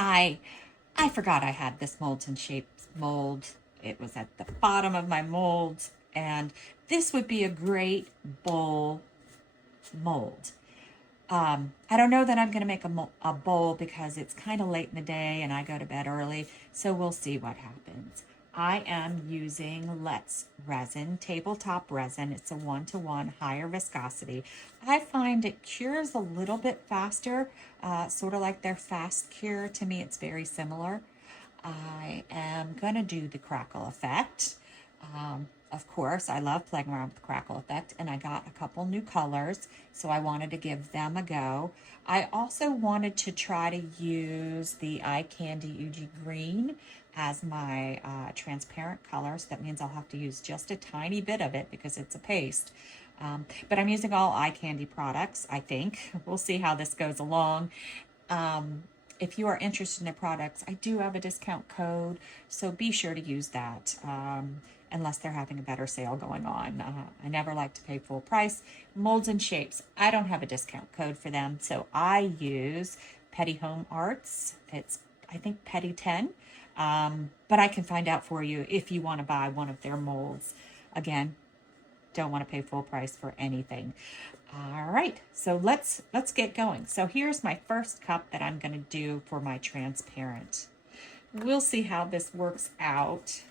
Hi, I forgot I had this molds and shapes mold. It was at the bottom of my molds, and this would be a great bowl mold. I don't know that I'm going to make a bowl because it's kind of late in the day and I go to bed early, so we'll see what happens. I am using Let's resin, tabletop resin. It's a 1-to-1 higher viscosity. I find it cures a little bit faster, sort of like their fast cure. To me, it's very similar. I am going to do the crackle effect. Of course, I love playing around with the crackle effect, and I got a couple new colors, so I wanted to give them a go. I also wanted to try to use the Eye Candy Uji Green as my transparent color, so that means I'll have to use just a tiny bit of it because it's a paste. But I'm using all Eye Candy products, I think. We'll see how this goes along. If you are interested in the products, I do have a discount code, so be sure to use that unless they're having a better sale going on. I never like to pay full price. Molds and Shapes, I don't have a discount code for them, so I use Petty Home Arts. It's, I think, Petty 10, but I can find out for you if you want to buy one of their molds. Again, don't want to pay full price for anything. All right, so let's get going. So here's my first cup that I'm going to do for my transparent. We'll see how this works out.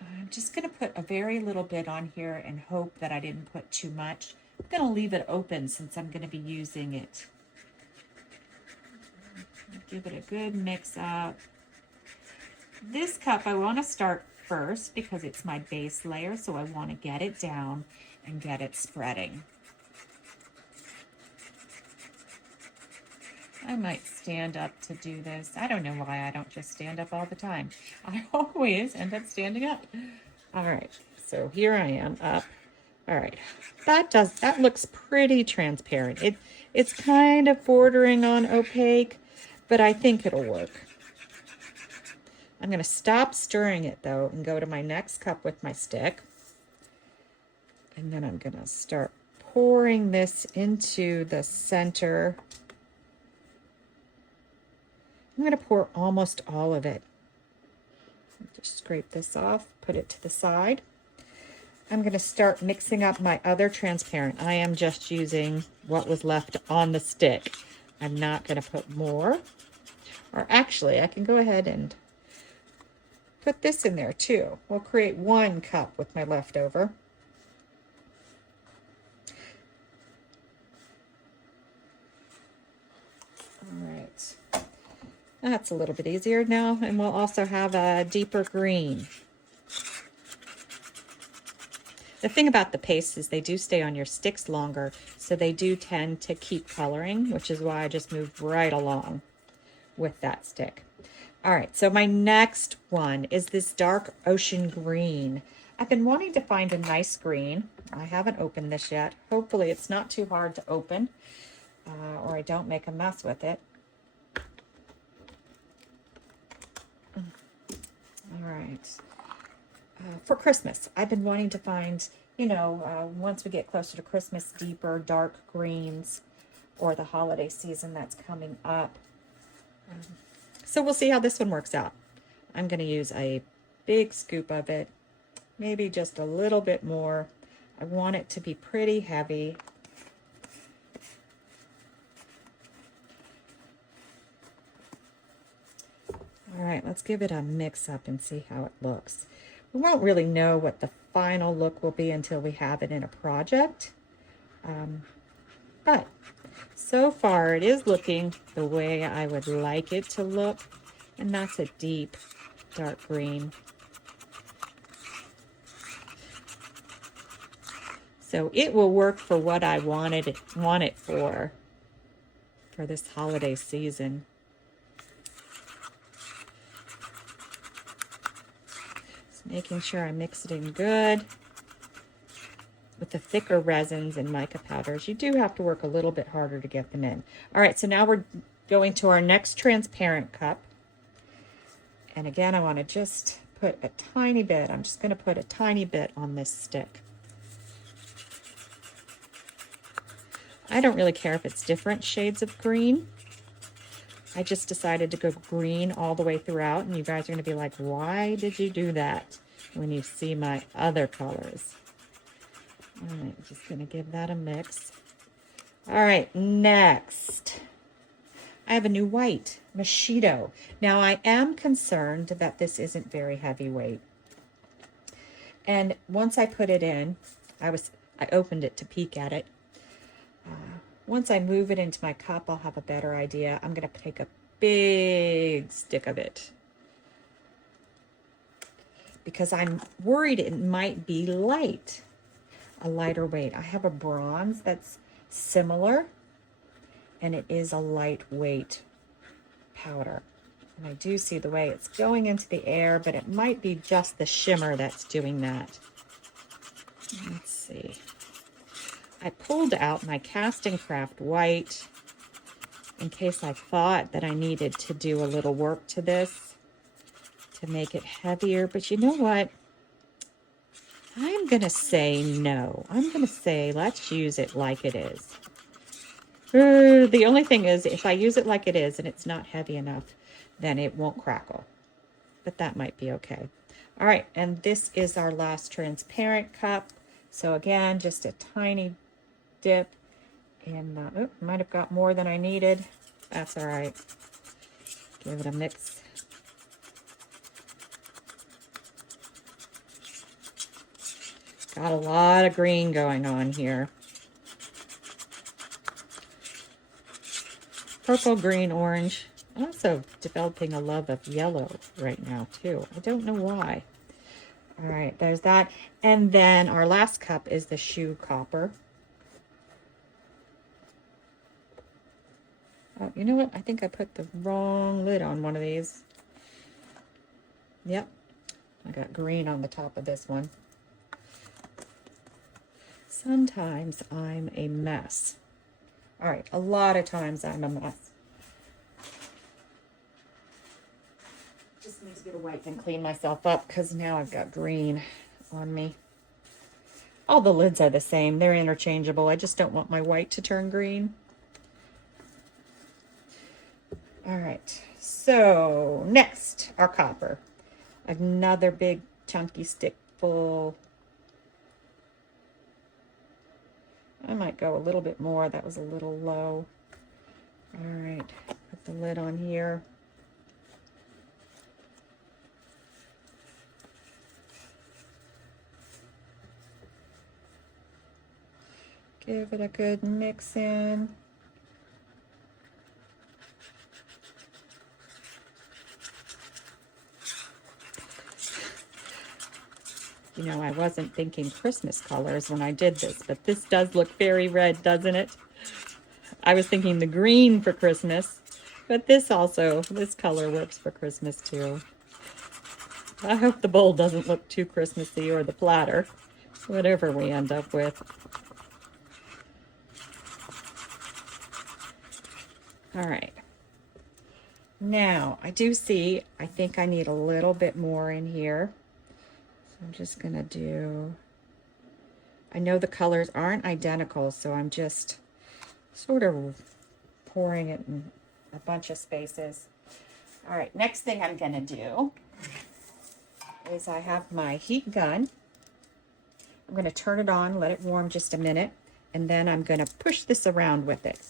I'm just going to put a very little bit on here and hope that I didn't put too much. I'm going to leave it open since I'm going to be using it. Give it a good mix up. This cup I want to start first because it's my base layer, so I want to get it down and get it spreading. I might stand up to do this. I don't know why I don't just stand up all the time. I always end up standing up. All right, so here I am up. All right, that looks pretty transparent. It's kind of bordering on opaque, but I think it'll work. I'm going to stop stirring it though and go to my next cup with my stick. And then I'm going to start pouring this into the center. I'm going to pour almost all of it. Just scrape this off, put it to the side. I'm going to start mixing up my other transparent. I am just using what was left on the stick. I'm not going to put more. Or actually, I can go ahead and put this in there too. We'll create 1 cup with my leftover. All right, that's a little bit easier now, and we'll also have a deeper green. The thing about the pastes is they do stay on your sticks longer, so they do tend to keep coloring, which is why I just moved right along with that stick. All right, so my next one is this dark ocean green. I've been wanting to find a nice green. I haven't opened this yet. Hopefully it's not too hard to open, or I don't make a mess with it. All right. For Christmas, I've been wanting to find, once we get closer to Christmas, deeper dark greens, or the holiday season that's coming up. So we'll see how this one works out. I'm going to use a big scoop of it, maybe just a little bit more. I want it to be pretty heavy. All right, let's give it a mix up and see how it looks. We won't really know what the final look will be until we have it in a project. But so far it is looking the way I would like it to look, and that's a deep dark green. So it will work for what I want it for this holiday season. Just making sure I mix it in good. With the thicker resins and mica powders, you do have to work a little bit harder to get them in. All right, so now we're going to our next transparent cup. And again, I want to just put a tiny bit. I'm just going to put a tiny bit on this stick. I don't really care if it's different shades of green. I just decided to go green all the way throughout, and you guys are going to be like, why did you do that when you see my other colors? All right, just going to give that a mix. All right, next, I have a new white, Mosquito. Now, I am concerned that this isn't very heavyweight. And once I put it in, I opened it to peek at it. Once I move it into my cup, I'll have a better idea. I'm going to take a big stick of it because I'm worried it might be light, a lighter weight. I have a bronze that's similar, and it is a lightweight powder. And I do see the way it's going into the air, but it might be just the shimmer that's doing that. Let's see. I pulled out my Casting Craft white in case I thought that I needed to do a little work to this to make it heavier. But you know what? I'm going to say no. I'm going to say let's use it like it is. The only thing is, if I use it like it is and it's not heavy enough, then it won't crackle. But that might be okay. All right, and this is our last transparent cup. So again, just a tiny dip. And might have got more than I needed. That's all right. Give it a mix. Got a lot of green going on here. Purple, green, orange. I'm also developing a love of yellow right now too. I don't know why. All right, there's that. And then our last cup is the shoe copper. Oh, you know what? I think I put the wrong lid on one of these. Yep. I got green on the top of this one. Sometimes I'm a mess. All right, a lot of times I'm a mess. Just need to get a wipe and clean myself up because now I've got green on me. All the lids are the same. They're interchangeable. I just don't want my white to turn green. All right, so next, our copper. Another big chunky stick full. I might go a little bit more. That was a little low. All right, put the lid on here. Give it a good mix in. You know, I wasn't thinking Christmas colors when I did this, but this does look very red, doesn't it? I was thinking the green for Christmas, but this color works for Christmas too. I hope the bowl doesn't look too Christmassy, or the platter, whatever we end up with. All right. Now, I do see, I think I need a little bit more in here. I'm just going to do, I know the colors aren't identical, so I'm just sort of pouring it in a bunch of spaces. All right, next thing I'm going to do is I have my heat gun. I'm going to turn it on, let it warm just a minute, and then I'm going to push this around with it.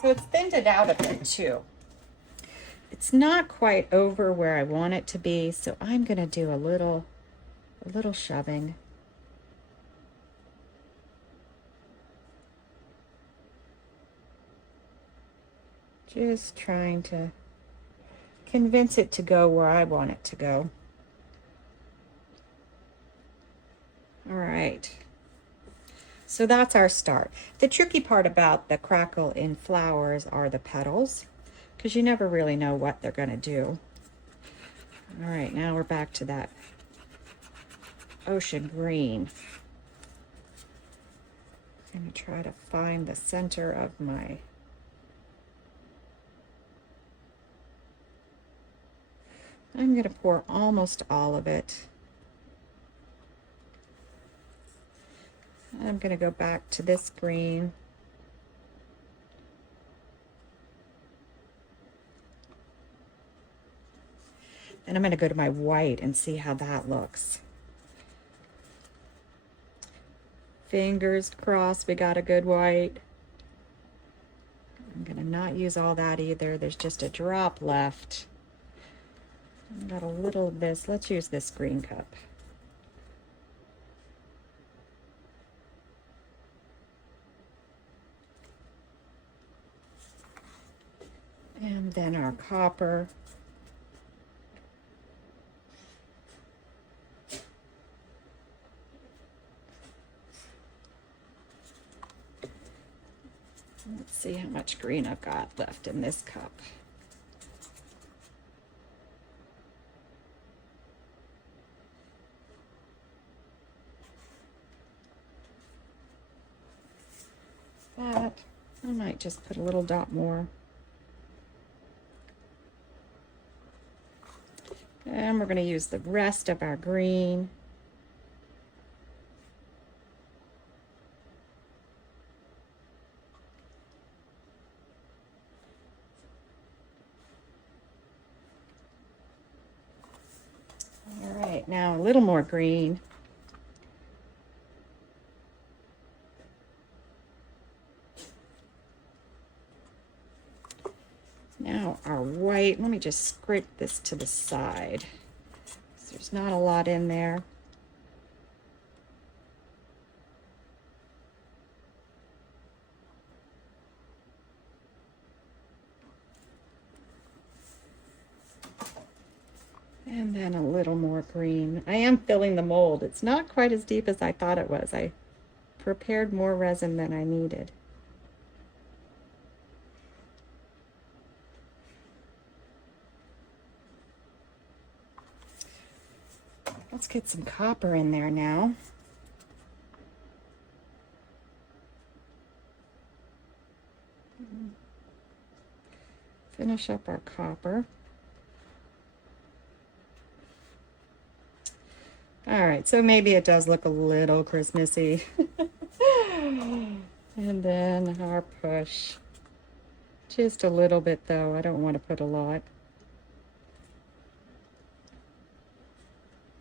So it's thinned it out a bit too. It's not quite over where I want it to be, so I'm going to do a little a little shoving. Just trying to convince it to go where I want it to go. All right. So that's our start. The tricky part about the crackle in flowers are the petals, because you never really know what they're going to do. All right, now we're back to that ocean green. I'm going to try to find the center of my I'm going to pour almost all of it. I'm going to go back to this green. And I'm going to go to my white and see how that looks. Fingers crossed we got a good white. I'm going to not use all that either. There's just a drop left. I've got a little of this. Let's use this green cup. And then our copper. Let's see how much green I've got left in this cup. That, I might just put a little dot more. And we're going to use the rest of our green. All right, now a little more green. Now our white, let me just scrape this to the side. There's not a lot in there. And then a little more green. I am filling the mold. It's not quite as deep as I thought it was. I prepared more resin than I needed. Let's get some copper in there now. Finish up our copper. All right, so maybe it does look a little Christmassy. And then our push. Just a little bit though, I don't want to put a lot.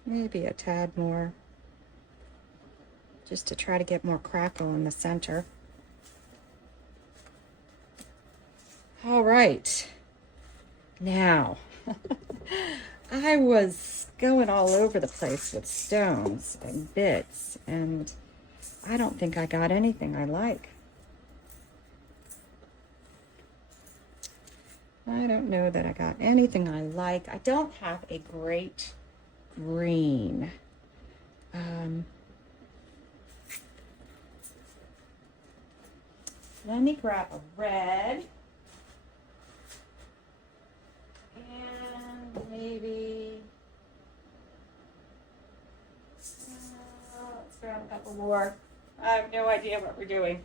Maybe a tad more, just to try to get more crackle in the center. All right, now I was going all over the place with stones and bits, and I don't think I got anything I like. I don't know that I got anything I like. I don't have a great green. Let me grab a red. And maybe, let's grab a couple more. I have no idea what we're doing.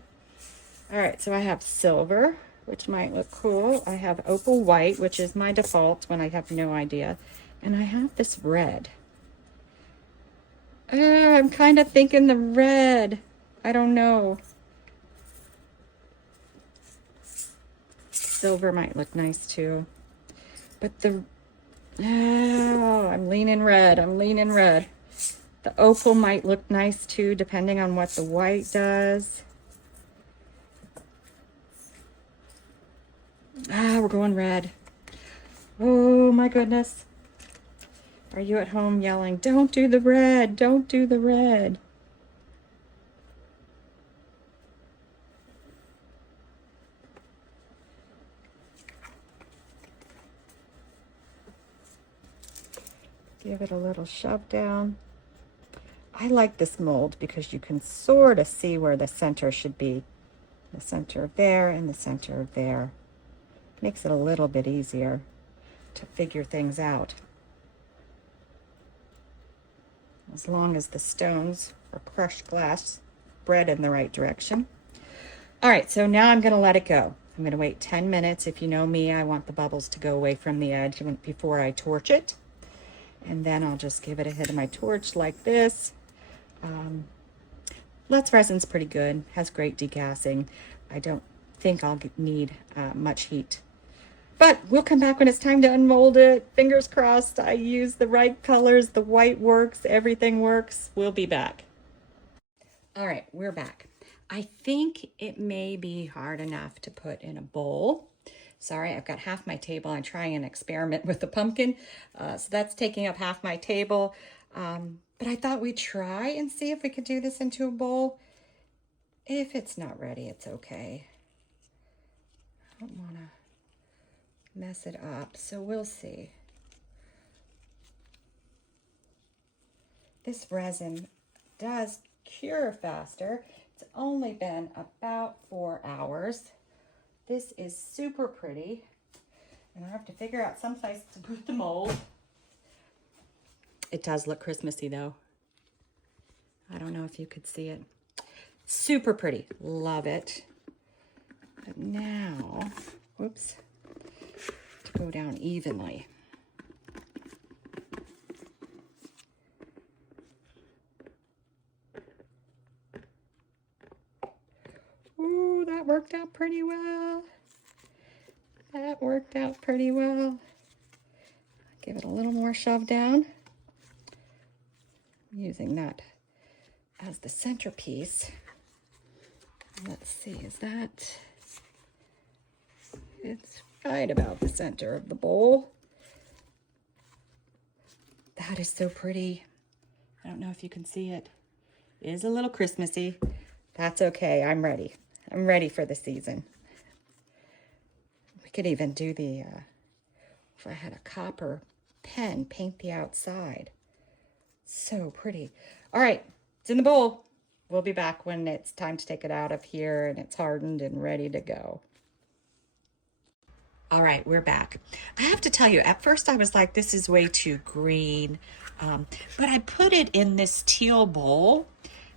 All right, so I have silver, which might look cool. I have opal white, which is my default when I have no idea. And I have this red. I'm kind of thinking the red. I don't know. Silver might look nice too. But the, oh, I'm leaning red. I'm leaning red. The opal might look nice too, depending on what the white does. We're going red. Oh my goodness. Are you at home yelling, don't do the red, don't do the red? Give it a little shove down. I like this mold because you can sort of see where the center should be. The center of there and the center of there. Makes it a little bit easier to figure things out. As long as the stones or crushed glass spread in the right direction. All right, so now I'm gonna let it go. I'm gonna wait 10 minutes. If you know me, I want the bubbles to go away from the edge before I torch it. And then I'll just give it a hit of my torch like this. Let's resin's pretty good, has great degassing. I don't think I'll need much heat. But we'll come back when it's time to unmold it. Fingers crossed I use the right colors, the white works, everything works. We'll be back. All right, we're back. I think it may be hard enough to put in a bowl. Sorry, I've got half my table. I'm trying an experiment with the pumpkin. So that's taking up half my table. But I thought we'd try and see if we could do this into a bowl. If it's not ready, it's okay. I don't want to mess it up, so we'll see. This resin does cure faster. It's only been about 4 hours. This is super pretty, and I have to figure out some place to put the mold. It does look Christmassy though. I don't know if you could see it. Super pretty, love it. But now, whoops, to go down evenly. Ooh, that worked out pretty well. That worked out pretty well. Give it a little more shove down. I'm using that as the centerpiece. Let's see, is that? It's right about the center of the bowl. That is so pretty. I don't know if you can see it. It is a little Christmassy. That's okay, I'm ready. I'm ready for the season. We could even do the, if I had a copper pen, paint the outside. So pretty. All right, it's in the bowl. We'll be back when it's time to take it out of here and it's hardened and ready to go. All right, we're back. I have to tell you, at first I was like, this is way too green. But I put it in this teal bowl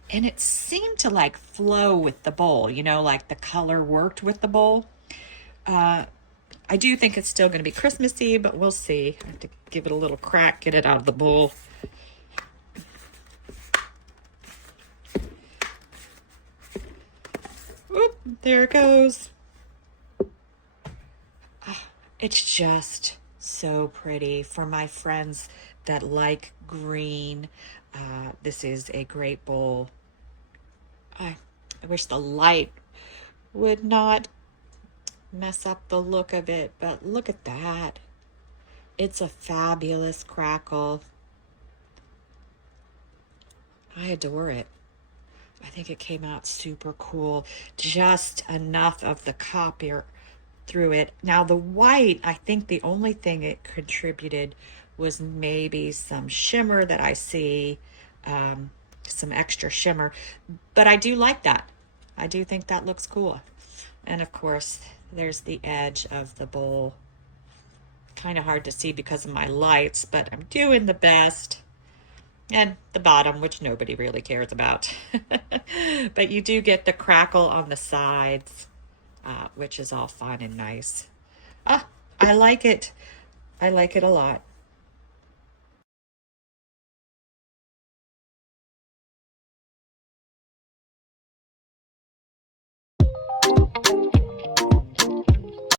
and it seemed to like flow with the bowl, you know, like the color worked with the bowl. I do think it's still going to be Christmassy, but we'll see. I have to give it a little crack, get it out of the bowl. Oop, there it goes. It's just so pretty. For my friends that like green, this is a great bowl. I wish the light would not mess up the look of it, but look at that. It's a fabulous crackle. I adore it. I think it came out super cool. Just enough of the copper through it. Now the white, I think the only thing it contributed was maybe some shimmer that I see, some extra shimmer, but I do like that. I do think that looks cool. And of course, there's the edge of the bowl. Kind of hard to see because of my lights, but I'm doing the best. And the bottom, which nobody really cares about. But you do get the crackle on the sides, which is all fun and nice. I like it. I like it a lot.